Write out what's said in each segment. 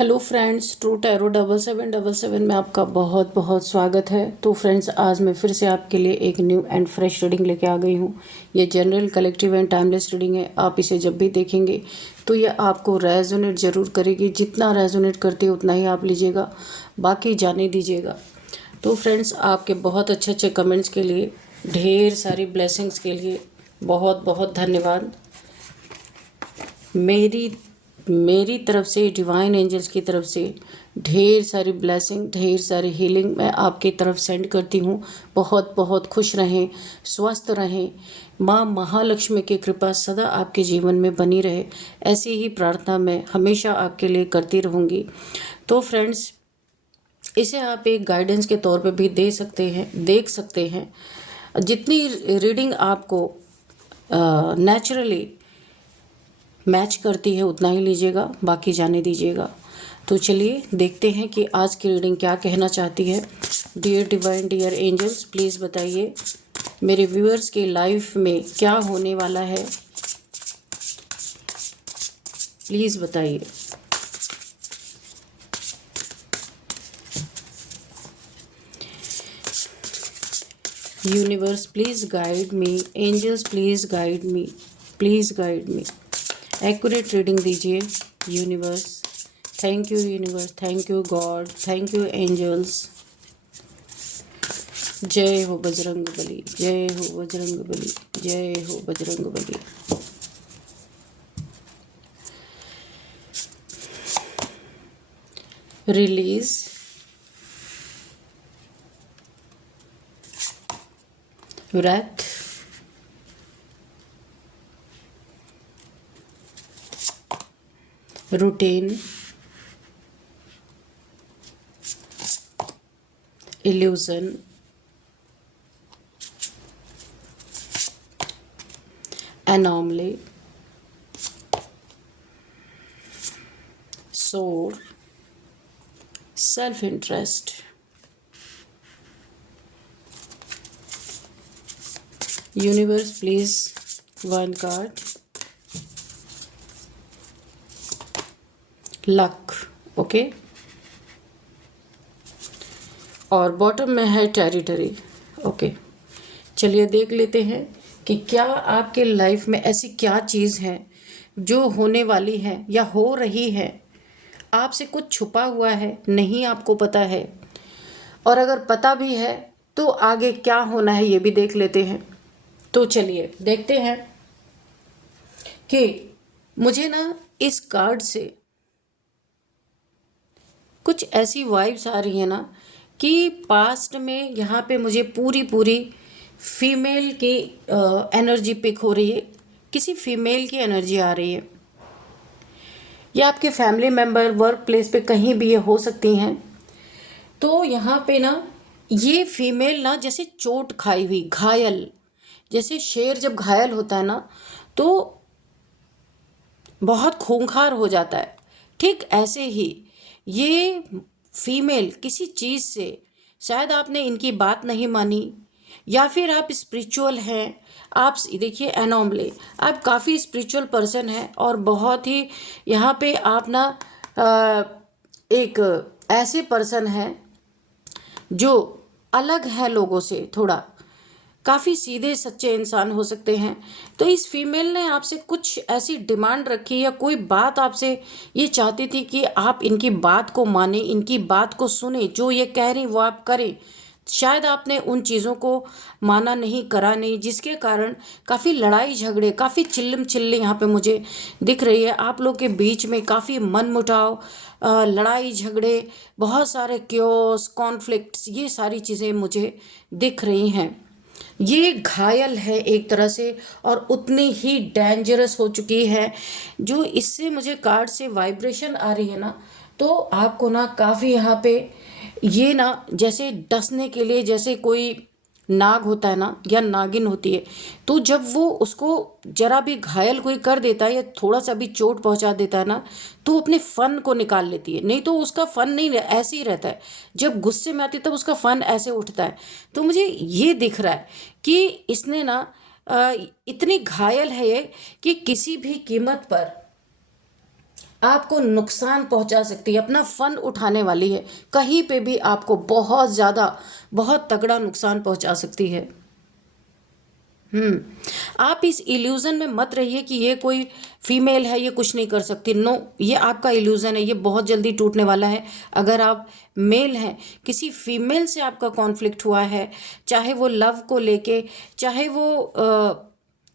Hello friends, true tarot 7777 में आपका बहुत बहुत स्वागत है। तो फ्रेंड्स, आज मैं फिर से आपके लिए एक न्यू एंड फ्रेश रीडिंग लेके आ गई हूँ। ये general, collective and timeless reading है। आप इसे जब भी देखेंगे तो ये आपको रेजोनेट ज़रूर करेगी। जितना रेजोनेट करती है उतना ही आप लीजिएगा, बाकी जाने दीजिएगा। तो फ्रेंड्स, आपके बहुत अच्छे अच्छे कमेंट्स के लिए, ढेर सारी ब्लेसिंग्स के लिए बहुत बहुत धन्यवाद। मेरी तरफ से, डिवाइन एंजल्स की तरफ से ढेर सारी ब्लेसिंग, ढेर सारी हीलिंग मैं आपकी तरफ सेंड करती हूँ। बहुत बहुत खुश रहें, स्वस्थ रहें। माँ महालक्ष्मी की कृपा सदा आपके जीवन में बनी रहे, ऐसी ही प्रार्थना मैं हमेशा आपके लिए करती रहूँगी। तो फ्रेंड्स, इसे आप एक गाइडेंस के तौर पे भी दे सकते हैं, देख सकते हैं। जितनी रीडिंग आपको नेचुरली मैच करती है उतना ही लीजिएगा, बाकी जाने दीजिएगा। तो चलिए देखते हैं कि आज की रीडिंग क्या कहना चाहती है। Dear divine, dear angels, please बताइए मेरे व्यूअर्स के लाइफ में क्या होने वाला है। प्लीज़ बताइए। Universe please guide me, angels please guide me, please guide me. Accurate reading दीजिए universe. Thank you universe, thank you God, thank you angels. जय हो बजरंग बली, जय हो बजरंग बली, जय हो Bajrang Bali. Release, wrath, routine, illusion, anomaly, soul, self-interest, universe please one card, luck, okay. और bottom में है टेरिटरी, ओके। चलिए देख लेते हैं कि क्या आपके लाइफ में ऐसी क्या चीज़ है जो होने वाली है या हो रही है। आपसे कुछ छुपा हुआ है, नहीं आपको पता है, और अगर पता भी है तो आगे क्या होना है ये भी देख लेते हैं। तो चलिए देखते हैं कि मुझे ना इस कार्ड से कुछ ऐसी वाइब्स आ रही है ना कि पास्ट में यहाँ पे मुझे पूरी पूरी फीमेल की एनर्जी पिक हो रही है। किसी फीमेल की एनर्जी आ रही है, या आपके फैमिली मेम्बर, वर्क प्लेस पे कहीं भी ये हो सकती हैं। तो यहाँ पे ना ये फीमेल ना जैसे चोट खाई हुई, घायल, जैसे शेर जब घायल होता है ना तो बहुत खूंखार हो जाता है, ठीक ऐसे ही ये फीमेल किसी चीज़ से, शायद आपने इनकी बात नहीं मानी, या फिर आप स्पिरिचुअल हैं। आप देखिए एनोमली, आप काफ़ी स्पिरिचुअल पर्सन हैं और बहुत ही यहाँ पे आप ना एक ऐसे पर्सन हैं जो अलग है लोगों से, थोड़ा काफ़ी सीधे सच्चे इंसान हो सकते हैं। तो इस फीमेल ने आपसे कुछ ऐसी डिमांड रखी या कोई बात आपसे ये चाहती थी कि आप इनकी बात को माने, इनकी बात को सुने, जो ये कह रही वो आप करें। शायद आपने उन चीज़ों को माना नहीं, करा नहीं, जिसके कारण काफ़ी लड़ाई झगड़े, काफ़ी चिल्लम चिल्ली यहाँ पे मुझे दिख रही है। आप लोग के बीच में काफ़ी मनमुटाव, लड़ाई झगड़े, बहुत सारे क्योस, कॉन्फ्लिक्ट्स, ये सारी चीज़ें मुझे दिख रही हैं। ये घायल है एक तरह से और उतनी ही डेंजरस हो चुकी है। जो इससे मुझे कार्ड से वाइब्रेशन आ रही है ना, तो आपको ना काफ़ी यहाँ पे ये ना जैसे डसने के लिए, जैसे कोई नाग होता है ना या नागिन होती है, तो जब वो उसको जरा भी घायल कोई कर देता है या थोड़ा सा भी चोट पहुंचा देता है ना, तो अपने फन को निकाल लेती है। नहीं तो उसका फन नहीं ऐसे ही रहता है, जब गुस्से में आती है तब उसका फन ऐसे उठता है। तो मुझे ये दिख रहा है कि इसने ना इतनी घायल है ये कि किसी भी कीमत पर आपको नुकसान पहुंचा सकती है, अपना फन उठाने वाली है, कहीं पे भी आपको बहुत ज़्यादा बहुत तगड़ा नुकसान पहुंचा सकती है। आप इस इल्यूज़न में मत रहिए कि ये कोई फीमेल है, ये कुछ नहीं कर सकती। नो, ये आपका इल्यूज़न है, ये बहुत जल्दी टूटने वाला है। अगर आप मेल हैं, किसी फीमेल से आपका कॉन्फ्लिक्ट हुआ है, चाहे वो लव को लेके, चाहे वो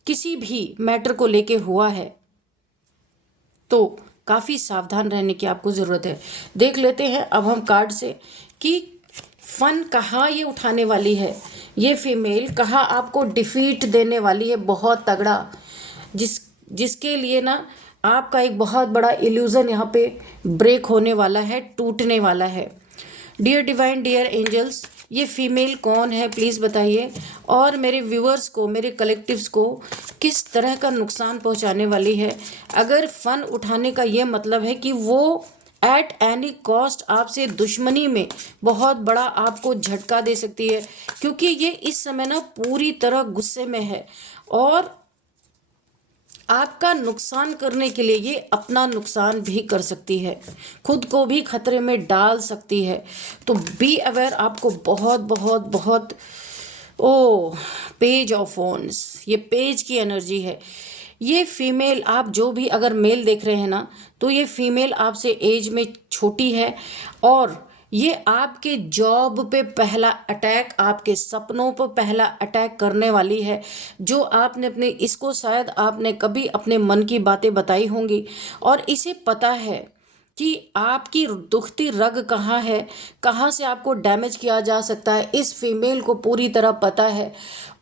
किसी भी मैटर को लेके हुआ है, तो काफ़ी सावधान रहने की आपको ज़रूरत है। देख लेते हैं अब हम कार्ड से कि फन कहाँ ये उठाने वाली है, ये फीमेल कहाँ आपको डिफीट देने वाली है बहुत तगड़ा, जिसके लिए ना आपका एक बहुत बड़ा इल्यूज़न यहाँ पे ब्रेक होने वाला है, टूटने वाला है। डियर डिवाइन, डियर एंजल्स, ये फीमेल कौन है प्लीज़ बताइए, और मेरे व्यूअर्स को, मेरे कलेक्टिव्स को किस तरह का नुकसान पहुंचाने वाली है। अगर फ़न उठाने का ये मतलब है कि वो एट एनी कॉस्ट आपसे दुश्मनी में बहुत बड़ा आपको झटका दे सकती है, क्योंकि ये इस समय ना पूरी तरह गुस्से में है और आपका नुकसान करने के लिए ये अपना नुकसान भी कर सकती है, खुद को भी खतरे में डाल सकती है। तो बी अवेयर, आपको बहुत बहुत बहुत ओ पेज ऑफ वॉन्ड्स, ये पेज की एनर्जी है। ये फीमेल, आप जो भी अगर मेल देख रहे हैं ना, तो ये फीमेल आपसे एज में छोटी है और ये आपके जॉब पे पहला अटैक, आपके सपनों पर पहला अटैक करने वाली है। जो आपने अपने, इसको शायद आपने कभी अपने मन की बातें बताई होंगी और इसे पता है कि आपकी दुखती रग कहाँ है, कहाँ से आपको डैमेज किया जा सकता है, इस फीमेल को पूरी तरह पता है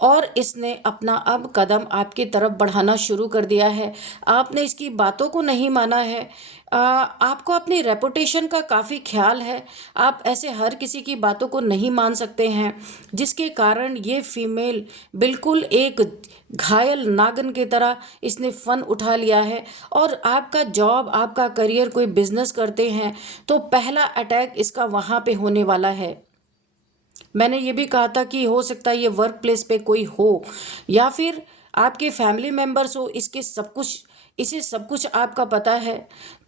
और इसने अपना अब कदम आपकी तरफ बढ़ाना शुरू कर दिया है। आपने इसकी बातों को नहीं माना है। आपको अपनी रेपुटेशन का काफ़ी ख्याल है, आप ऐसे हर किसी की बातों को नहीं मान सकते हैं, जिसके कारण ये फीमेल बिल्कुल एक घायल नागिन की तरह इसने फ़न उठा लिया है। और आपका जॉब, आपका करियर, कोई बिजनेस करते हैं तो पहला अटैक इसका वहाँ पे होने वाला है। मैंने ये भी कहा था कि हो सकता है ये वर्क प्लेस पे कोई हो या फिर आपके फैमिली मेम्बर्स हो, इसके सब कुछ, इसे सब कुछ आपका पता है।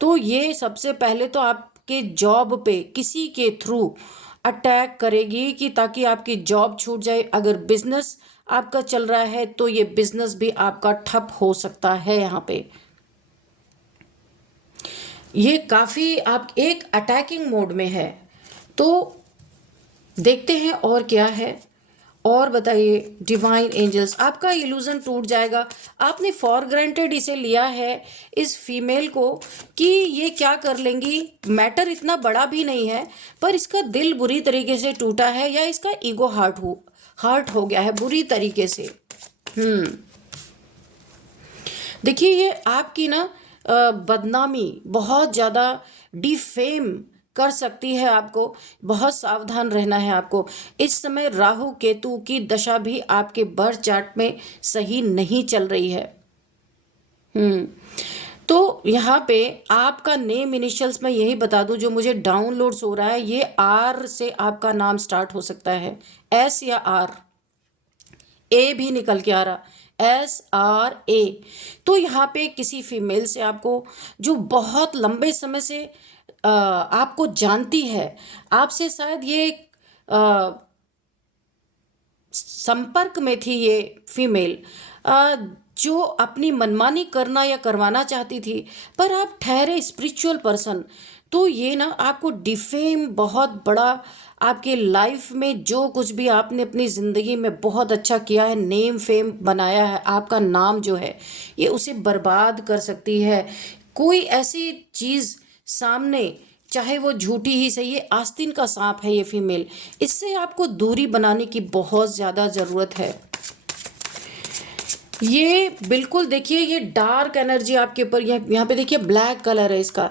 तो ये सबसे पहले तो आपके जॉब पे किसी के थ्रू अटैक करेगी कि ताकि आपकी जॉब छूट जाए। अगर बिजनेस आपका चल रहा है तो ये बिजनेस भी आपका ठप हो सकता है। यहाँ पे ये काफ़ी आप एक अटैकिंग मोड में है। तो देखते हैं और क्या है। और बताइए डिवाइन एंजल्स, आपका इल्यूज़न टूट जाएगा। आपने फॉर ग्रांटेड इसे लिया है इस फीमेल को कि ये क्या कर लेंगी, मैटर इतना बड़ा भी नहीं है, पर इसका दिल बुरी तरीके से टूटा है या इसका ईगो हर्ट हो गया है बुरी तरीके से। देखिए ये आपकी ना बदनामी बहुत ज़्यादा डिफेम कर सकती है, आपको बहुत सावधान रहना है। आपको इस समय राहु केतु की दशा भी आपके बर्थ चार्ट में सही नहीं चल रही है। तो यहाँ पे आपका नेम इनिशियल्स में यही बता दूं, जो मुझे डाउनलोड्स हो रहा है, ये आर से आपका नाम स्टार्ट हो सकता है, एस या आर, ए भी निकल के आ रहा, SRA। तो यहाँ पे किसी फीमेल से आपको, जो बहुत लंबे समय से आपको जानती है, आपसे शायद ये संपर्क में थी ये फीमेल, जो अपनी मनमानी करना या करवाना चाहती थी, पर आप ठहरे स्पिरिचुअल पर्सन। तो ये ना आपको डिफेम बहुत बड़ा, आपके लाइफ में जो कुछ भी आपने अपनी ज़िंदगी में बहुत अच्छा किया है, नेम फेम बनाया है, आपका नाम जो है, ये उसे बर्बाद कर सकती है। कोई ऐसी चीज़ सामने, चाहे वो झूठी ही सही है, आस्तीन का सांप है ये फीमेल, इससे आपको दूरी बनाने की बहुत ज़्यादा ज़रूरत है। ये बिल्कुल देखिए, ये डार्क एनर्जी आपके ऊपर, यहाँ पे देखिए ब्लैक कलर है इसका,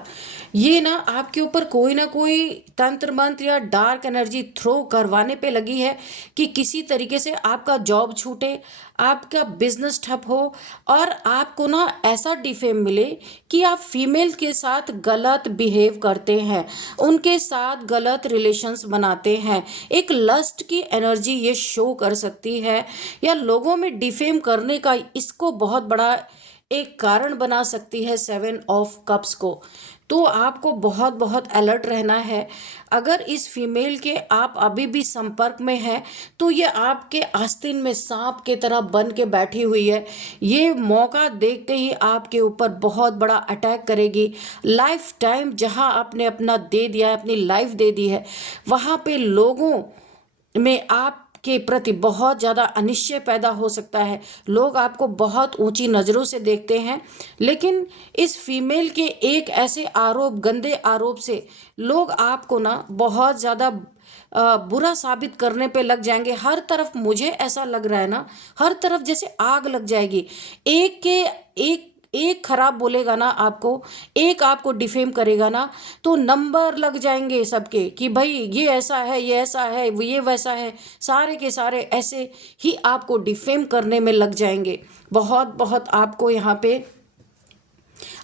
ये ना आपके ऊपर कोई ना कोई तंत्र मंत्र या डार्क एनर्जी थ्रो करवाने पे लगी है कि किसी तरीके से आपका जॉब छूटे, आपका बिजनेस ठप हो और आपको ना ऐसा डिफेम मिले कि आप फीमेल के साथ गलत बिहेव करते हैं, उनके साथ गलत रिलेशंस बनाते हैं। एक लस्ट की एनर्जी ये शो कर सकती है, या लोगों में डिफेम करने का इसको बहुत बड़ा एक कारण बना सकती है 7 ऑफ कप्स को। तो आपको बहुत बहुत अलर्ट रहना है। अगर इस फीमेल के आप अभी भी संपर्क में हैं तो ये आपके आस्तीन में सांप के तरह बन के बैठी हुई है। ये मौका देखते ही आपके ऊपर बहुत बड़ा अटैक करेगी। लाइफ टाइम जहां आपने अपना दे दिया है, अपनी लाइफ दे दी है, वहां पे लोगों में आपके प्रति बहुत ज़्यादा अनिश्चय पैदा हो सकता है। लोग आपको बहुत ऊंची नज़रों से देखते हैं, लेकिन इस फीमेल के एक ऐसे आरोप, गंदे आरोप से लोग आपको ना बहुत ज़्यादा बुरा साबित करने पे लग जाएंगे। हर तरफ मुझे ऐसा लग रहा है ना, हर तरफ जैसे आग लग जाएगी। एक के एक एक खराब बोलेगा ना आपको, एक आपको डिफेम करेगा ना, तो नंबर लग जाएंगे सबके कि भाई ये ऐसा है, ये ऐसा है, ये वैसा है। सारे के सारे ऐसे ही आपको डिफेम करने में लग जाएंगे। बहुत बहुत आपको यहाँ पे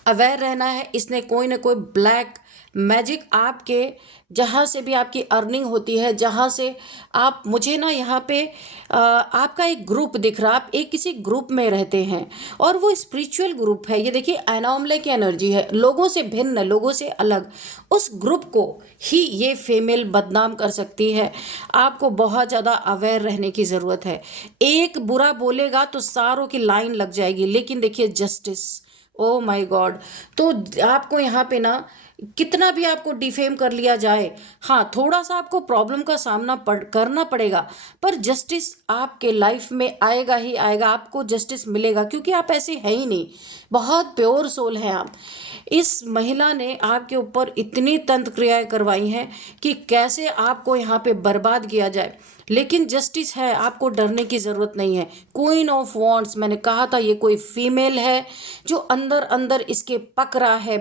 अवेयर रहना है। इसने कोई ना कोई ब्लैक मैजिक आपके, जहाँ से भी आपकी अर्निंग होती है, जहाँ से आप, मुझे ना यहाँ पे आपका एक ग्रुप दिख रहा, आप एक किसी ग्रुप में रहते हैं और वो स्पिरिचुअल ग्रुप है। ये देखिए एनोमले की एनर्जी है, लोगों से भिन्न, लोगों से अलग। उस ग्रुप को ही ये फीमेल बदनाम कर सकती है। आपको बहुत ज़्यादा अवेयर रहने की ज़रूरत है। एक बुरा बोलेगा तो सारों की लाइन लग जाएगी। लेकिन देखिए जस्टिस, ओ माय गॉड। तो आपको यहाँ पे ना कितना भी आपको डिफेम कर लिया जाए, हाँ थोड़ा सा आपको प्रॉब्लम का सामना करना पड़ेगा, पर जस्टिस आपके लाइफ में आएगा ही आएगा। आपको जस्टिस मिलेगा क्योंकि आप ऐसे हैं ही नहीं, बहुत प्योर सोल हैं आप। इस महिला ने आपके ऊपर इतनी तंत्र क्रियाएं करवाई हैं कि कैसे आपको यहाँ पे बर्बाद किया जाए, लेकिन जस्टिस है, आपको डरने की ज़रूरत नहीं है। क्वीन ऑफ वॉन्ड्स, मैंने कहा था ये कोई फीमेल है जो अंदर अंदर इसके पक रहा है,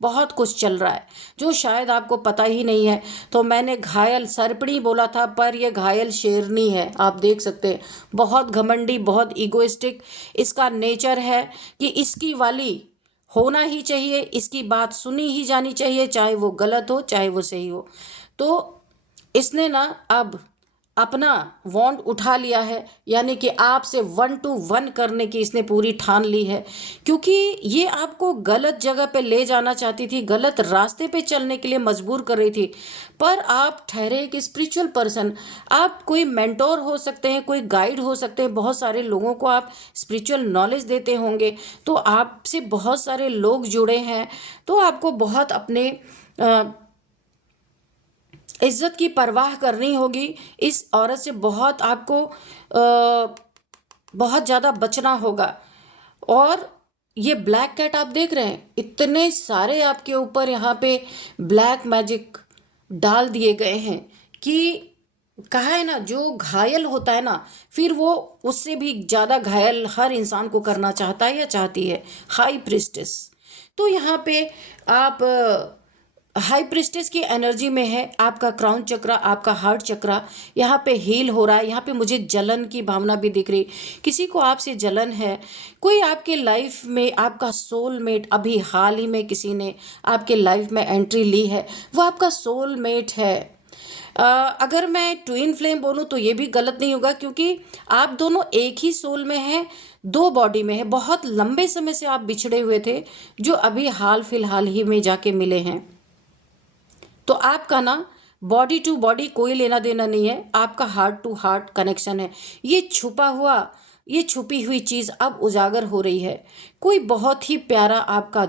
बहुत कुछ चल रहा है जो शायद आपको पता ही नहीं है। तो मैंने घायल सर्पणी बोला था, पर यह घायल शेरनी है। आप देख सकते हैं, बहुत घमंडी, बहुत इगोइस्टिक इसका नेचर है कि इसकी वाली होना ही चाहिए, इसकी बात सुनी ही जानी चाहिए, चाहे वो गलत हो चाहे वो सही हो। तो इसने ना अब अपना वांट उठा लिया है, यानी कि आपसे 1 to 1 करने की इसने पूरी ठान ली है। क्योंकि ये आपको गलत जगह पे ले जाना चाहती थी, गलत रास्ते पे चलने के लिए मजबूर कर रही थी। पर आप ठहरे एक स्पिरिचुअल पर्सन, आप कोई मेंटोर हो सकते हैं, कोई गाइड हो सकते हैं। बहुत सारे लोगों को आप स्पिरिचुअल नॉलेज देते होंगे, तो आपसे बहुत सारे लोग जुड़े हैं। तो आपको बहुत अपने इज्जत की परवाह करनी होगी। इस औरत से बहुत आपको बहुत ज़्यादा बचना होगा। और ये ब्लैक कैट आप देख रहे हैं, इतने सारे आपके ऊपर यहाँ पे ब्लैक मैजिक डाल दिए गए हैं कि कहा है ना, जो घायल होता है ना, फिर वो उससे भी ज़्यादा घायल हर इंसान को करना चाहता है या चाहती है। हाई प्रिस्टेस, तो यहाँ पे आप हाई प्रिस्टेस की एनर्जी में है। आपका क्राउन चक्रा, आपका हार्ट चक्रा यहाँ पे हील हो रहा है। यहाँ पे मुझे जलन की भावना भी दिख रही, किसी को आपसे जलन है। कोई आपके लाइफ में आपका सोलमेट, अभी हाल ही में किसी ने आपके लाइफ में एंट्री ली है, वो आपका सोलमेट है। अगर मैं ट्विन फ्लेम बोलूँ तो ये भी गलत नहीं होगा, क्योंकि आप दोनों एक ही सोल में हैं, 2 बॉडी में है। बहुत लंबे समय से आप बिछड़े हुए थे, जो अभी हाल फिलहाल ही में जाके मिले हैं। तो आपका ना बॉडी टू बॉडी कोई लेना देना नहीं है, आपका हार्ट टू हार्ट कनेक्शन है। ये छुपा हुआ, ये छुपी हुई चीज़ अब उजागर हो रही है। कोई बहुत ही प्यारा आपका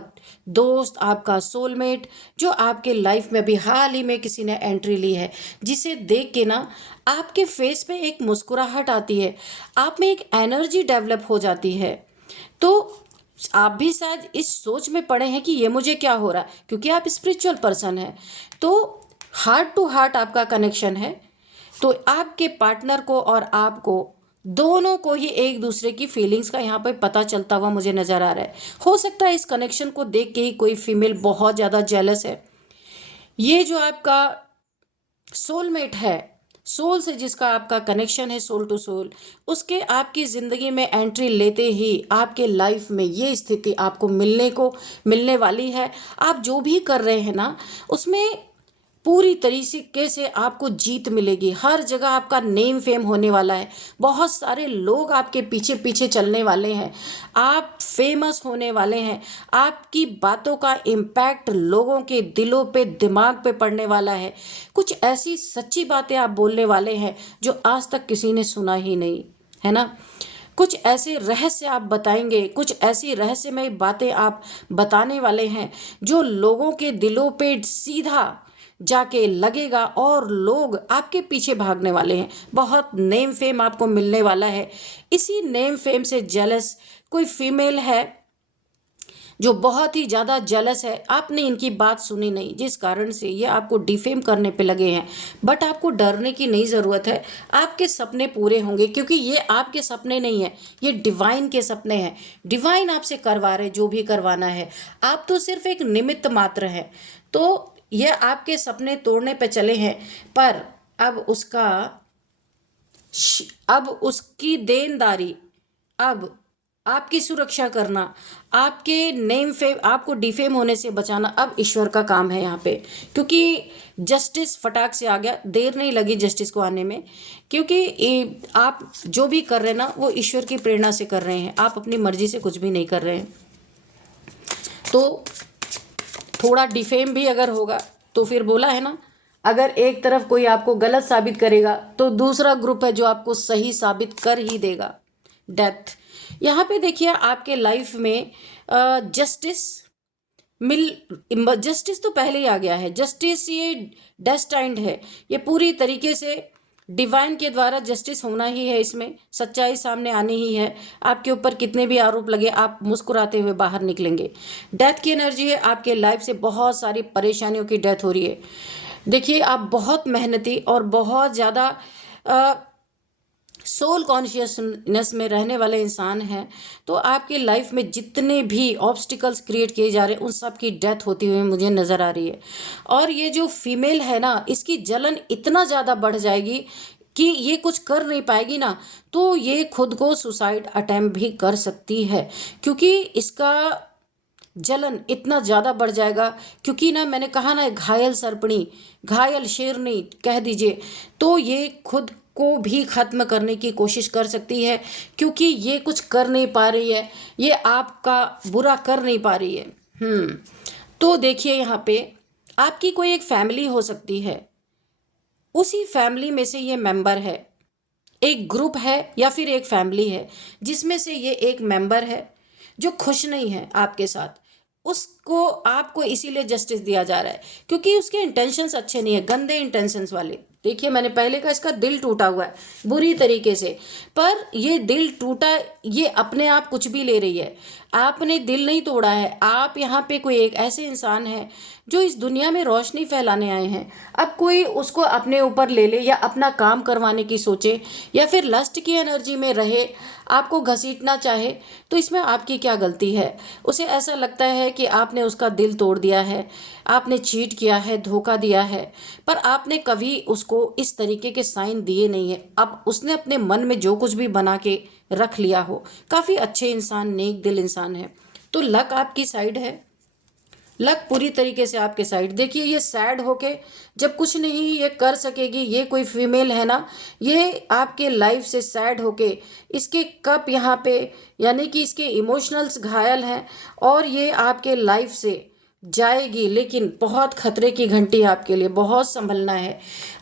दोस्त, आपका सोलमेट, जो आपके लाइफ में अभी हाल ही में किसी ने एंट्री ली है, जिसे देख के ना आपके फेस पे एक मुस्कुराहट आती है, आप में एक एनर्जी डेवलप हो जाती है। तो आप भी शायद इस सोच में पड़े हैं कि ये मुझे क्या हो रहा है, क्योंकि आप स्पिरिचुअल पर्सन हैं। तो हार्ट टू हार्ट आपका कनेक्शन है। तो आपके पार्टनर को और आपको, दोनों को ही एक दूसरे की फीलिंग्स का यहाँ पे पता चलता हुआ मुझे नज़र आ रहा है। हो सकता है इस कनेक्शन को देख के ही कोई फीमेल बहुत ज़्यादा जेलस है। ये जो आपका सोलमेट है, सोल से जिसका आपका कनेक्शन है, सोल टू सोल, उसके आपकी ज़िंदगी में एंट्री लेते ही आपके लाइफ में ये स्थिति आपको मिलने वाली है। आप जो भी कर रहे हैं ना, उसमें पूरी तरीके से आपको जीत मिलेगी, हर जगह आपका नेम फेम होने वाला है, बहुत सारे लोग आपके पीछे पीछे चलने वाले हैं, आप फेमस होने वाले हैं, आपकी बातों का इम्पैक्ट लोगों के दिलों पे दिमाग पे पड़ने वाला है। कुछ ऐसी सच्ची बातें आप बोलने वाले हैं जो आज तक किसी ने सुना ही नहीं, है ना। कुछ ऐसे रहस्य आप बताएंगे, कुछ ऐसी रहस्यमय बातें आप बताने वाले हैं जो लोगों के दिलों पे सीधा जाके लगेगा और लोग आपके पीछे भागने वाले हैं। बहुत नेम फेम आपको मिलने वाला है। इसी नेम फेम से जेलस कोई फीमेल है जो बहुत ही ज़्यादा जेलस है, आपने इनकी बात सुनी नहीं, जिस कारण से ये आपको डिफेम करने पे लगे हैं। बट आपको डरने की नहीं ज़रूरत है, आपके सपने पूरे होंगे, क्योंकि ये आपके सपने नहीं है, ये डिवाइन के सपने हैं। डिवाइन आपसे करवा रहे जो भी करवाना है, आप तो सिर्फ एक निमित्त मात्र हैं। तो ये आपके सपने तोड़ने पे चले हैं, पर अब उसकी देनदारी, अब आपकी सुरक्षा करना, आपके नेम फेम, आपको डिफेम होने से बचाना अब ईश्वर का काम है यहाँ पे। क्योंकि जस्टिस फटाक से आ गया, देर नहीं लगी जस्टिस को आने में, क्योंकि आप जो भी कर रहे हैं ना वो ईश्वर की प्रेरणा से कर रहे हैं, आप अपनी मर्जी से कुछ भी नहीं कर रहे हैं। तो थोड़ा डिफेम भी अगर होगा तो फिर बोला है ना, अगर एक तरफ कोई आपको गलत साबित करेगा तो दूसरा ग्रुप है जो आपको सही साबित कर ही देगा। डेथ, यहाँ पे देखिए आपके लाइफ में जस्टिस तो पहले ही आ गया है। जस्टिस ये डेस्टाइंड है, ये पूरी तरीके से डिवाइन के द्वारा जस्टिस होना ही है, इसमें सच्चाई सामने आनी ही है। आपके ऊपर कितने भी आरोप लगे, आप मुस्कुराते हुए बाहर निकलेंगे। डेथ की एनर्जी है, आपके लाइफ से बहुत सारी परेशानियों की डेथ हो रही है। देखिए आप बहुत मेहनती और बहुत ज़्यादा सोल कॉन्शियसनेस में रहने वाले इंसान हैं, तो आपकी लाइफ में जितने भी ऑब्स्टिकल्स क्रिएट किए जा रहे हैं उन सब की डेथ होती हुई मुझे नज़र आ रही है। और ये जो फीमेल है ना, इसकी जलन इतना ज़्यादा बढ़ जाएगी कि ये कुछ कर नहीं पाएगी ना, तो ये खुद को सुसाइड अटेम्प्ट भी कर सकती है, क्योंकि इसका जलन इतना ज़्यादा बढ़ जाएगा। क्योंकि ना मैंने कहा ना, घायल सर्पणी, घायल शेरनी कह दीजिए, तो ये खुद को भी ख़त्म करने की कोशिश कर सकती है, क्योंकि ये कुछ कर नहीं पा रही है, ये आपका बुरा कर नहीं पा रही है। तो देखिए यहाँ पे आपकी कोई एक फैमिली हो सकती है, उसी फैमिली में से ये मेंबर है, एक ग्रुप है या फिर एक फैमिली है जिसमें से ये एक मेंबर है जो खुश नहीं है आपके साथ। उसको आपको इसीलिए जस्टिस दिया जा रहा है क्योंकि उसके इंटेंशंस अच्छे नहीं है, गंदे इंटेंशंस वाले। देखिए मैंने पहले कहा इसका दिल टूटा हुआ है बुरी तरीके से, पर ये दिल टूटा, ये अपने आप कुछ भी ले रही है, आपने दिल नहीं तोड़ा है। आप यहाँ पे कोई एक ऐसे इंसान है जो इस दुनिया में रोशनी फैलाने आए हैं। अब कोई उसको अपने ऊपर ले ले या अपना काम करवाने की सोचे या फिर लस्ट की एनर्जी में रहे, आपको घसीटना चाहे, तो इसमें आपकी क्या गलती है। उसे ऐसा लगता है कि आपने उसका दिल तोड़ दिया है, आपने चीट किया है, धोखा दिया है, पर आपने कभी उसको इस तरीके के साइन दिए नहीं है। अब उसने अपने मन में जो कुछ भी बना के रख लिया हो, काफ़ी अच्छे इंसान, नेक दिल इंसान है, तो लक आपकी साइड है, लक पूरी तरीके से आपके साइड। देखिए ये सैड होके जब कुछ नहीं ये कर सकेगी, ये कोई फीमेल है ना, ये आपके लाइफ से सैड होके, इसके कप यहाँ पे यानी कि इसके इमोशनल्स घायल हैं और ये आपके लाइफ से जाएगी, लेकिन बहुत खतरे की घंटी है आपके लिए, बहुत संभलना है।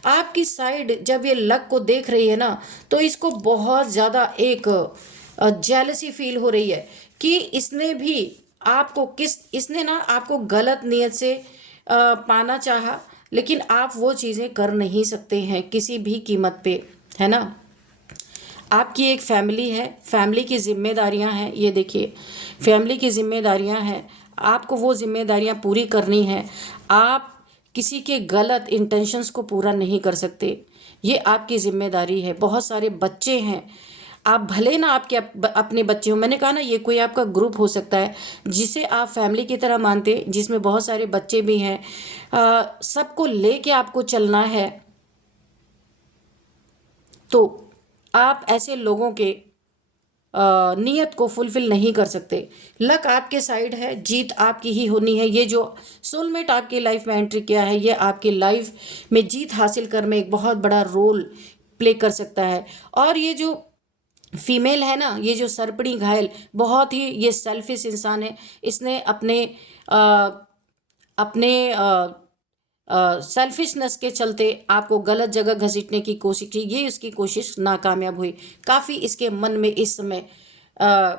आपकी साइड जब ये लक को देख रही है ना, तो इसको बहुत ज़्यादा एक जेलसी फील हो रही है कि इसने ना आपको गलत नियत से पाना चाहा, लेकिन आप वो चीज़ें कर नहीं सकते हैं किसी भी कीमत पे, है ना। आपकी एक फैमिली है, फैमिली की जिम्मेदारियां हैं, ये देखिए फैमिली की जिम्मेदारियां हैं, आपको वो जिम्मेदारियां पूरी करनी है। आप किसी के गलत इंटेंशंस को पूरा नहीं कर सकते, ये आपकी जिम्मेदारी है। बहुत सारे बच्चे हैं, आप भले ना आपके अपने बच्चे हो, मैंने कहा ना ये कोई आपका ग्रुप हो सकता है जिसे आप फैमिली की तरह मानते, जिसमें बहुत सारे बच्चे भी हैं, सबको लेके आपको चलना है। तो आप ऐसे लोगों के नियत को फुलफिल नहीं कर सकते। लक आपके साइड है, जीत आपकी ही होनी है। ये जो सोलमेट आपकी लाइफ में एंट्री किया है, ये आपकी लाइफ में जीत हासिल करने में एक बहुत बड़ा रोल प्ले कर सकता है। और ये जो फीमेल है ना, ये जो सर्पणी घायल, बहुत ही ये सेल्फिश इंसान है। इसने अपने सेल्फिशनेस के चलते आपको गलत जगह घसीटने की कोशिश की। ये इसकी कोशिश नाकामयाब हुई। काफ़ी इसके मन में इस समय अ,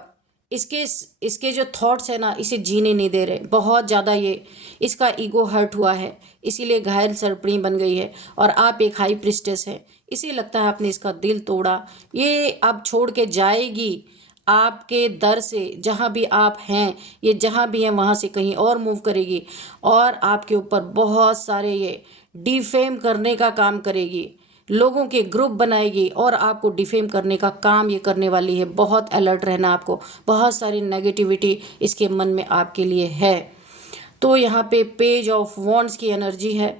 इसके इसके जो थॉट्स है ना, इसे जीने नहीं दे रहे। बहुत ज़्यादा ये इसका ईगो हर्ट हुआ है, इसीलिए घायल सर्पणी बन गई है। और आप एक हाई प्रिस्टेस है, इसे लगता है आपने इसका दिल तोड़ा। ये अब छोड़ के जाएगी आपके दर से। जहाँ भी आप हैं, ये जहाँ भी हैं वहाँ से कहीं और मूव करेगी और आपके ऊपर बहुत सारे ये डिफेम करने का काम करेगी। लोगों के ग्रुप बनाएगी और आपको डिफेम करने का काम ये करने वाली है। बहुत अलर्ट रहना आपको, बहुत सारी नेगेटिविटी इसके मन में आपके लिए है। तो यहाँ पे पेज ऑफ वॉन्ड्स की एनर्जी है।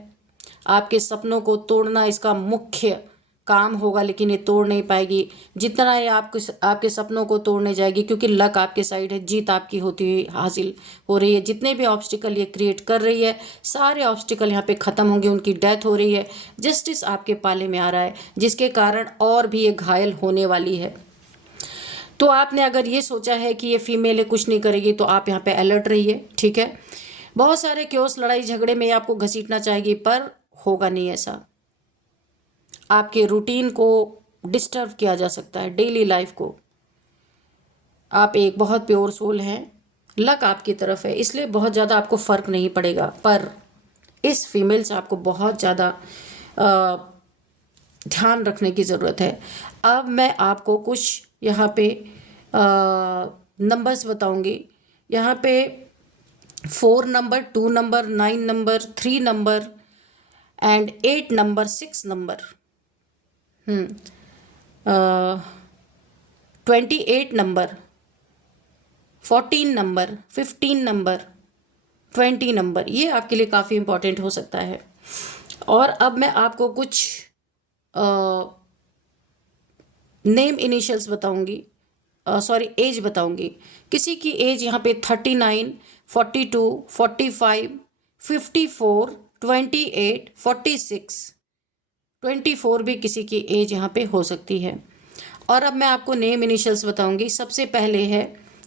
आपके सपनों को तोड़ना इसका मुख्य काम होगा, लेकिन ये तोड़ नहीं पाएगी। जितना ये आपके सपनों को तोड़ने जाएगी, क्योंकि लक आपके साइड है, जीत आपकी होती हुई हासिल हो रही है। जितने भी ऑब्स्टिकल ये क्रिएट कर रही है, सारे ऑब्स्टिकल यहाँ पे ख़त्म होंगे, उनकी डेथ हो रही है। जस्टिस आपके पाले में आ रहा है, जिसके कारण और भी ये घायल होने वाली है। तो आपने अगर ये सोचा है कि ये फीमेल है, कुछ नहीं करेगी, तो आप यहाँ पे अलर्ट रहिए, ठीक है। बहुत सारे क्योस लड़ाई झगड़े में आपको घसीटना चाहेगी, पर होगा नहीं ऐसा। आपके रूटीन को डिस्टर्ब किया जा सकता है, डेली लाइफ को। आप एक बहुत प्योर सोल हैं, लक आपकी तरफ है, इसलिए बहुत ज़्यादा आपको फ़र्क नहीं पड़ेगा। पर इस फीमेल से आपको बहुत ज़्यादा ध्यान रखने की ज़रूरत है। अब मैं आपको कुछ यहाँ पे नंबर्स बताऊंगी। यहाँ पे 4 number, 2 number, 9 number, 3 number and 8 number, 6 number, 28 number, 14 number, 15 number, 20 number, ये आपके लिए काफ़ी इम्पोर्टेंट हो सकता है। और अब मैं आपको कुछ नेम इनिशियल्स बताऊंगी, सॉरी एज बताऊंगी। किसी की एज यहाँ पे 39, 42, 45, 54, 28, 46, 24 भी किसी की एज यहाँ पे हो सकती है। और अब मैं आपको नेम इनिशियल्स बताऊंगी। सबसे पहले है,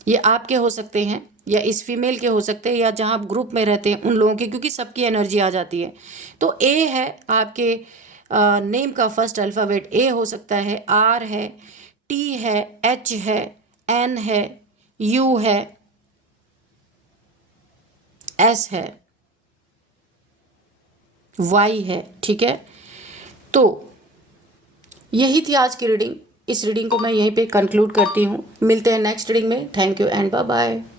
ये आपके हो सकते हैं या इस फीमेल के हो सकते हैं, या जहाँ आप ग्रुप में रहते हैं उन लोगों के, क्योंकि सबकी एनर्जी आ जाती है। तो ए है आपके नेम का फर्स्ट अल्फ़ाबेट, ए हो सकता है, आर है, टी है, एच है, एन है, यू है, एस है, वाई है, ठीक है। तो यही थी आज की रीडिंग। इस रीडिंग को मैं यहीं पे कंक्लूड करती हूँ। मिलते हैं नेक्स्ट रीडिंग में। Thank you and bye bye.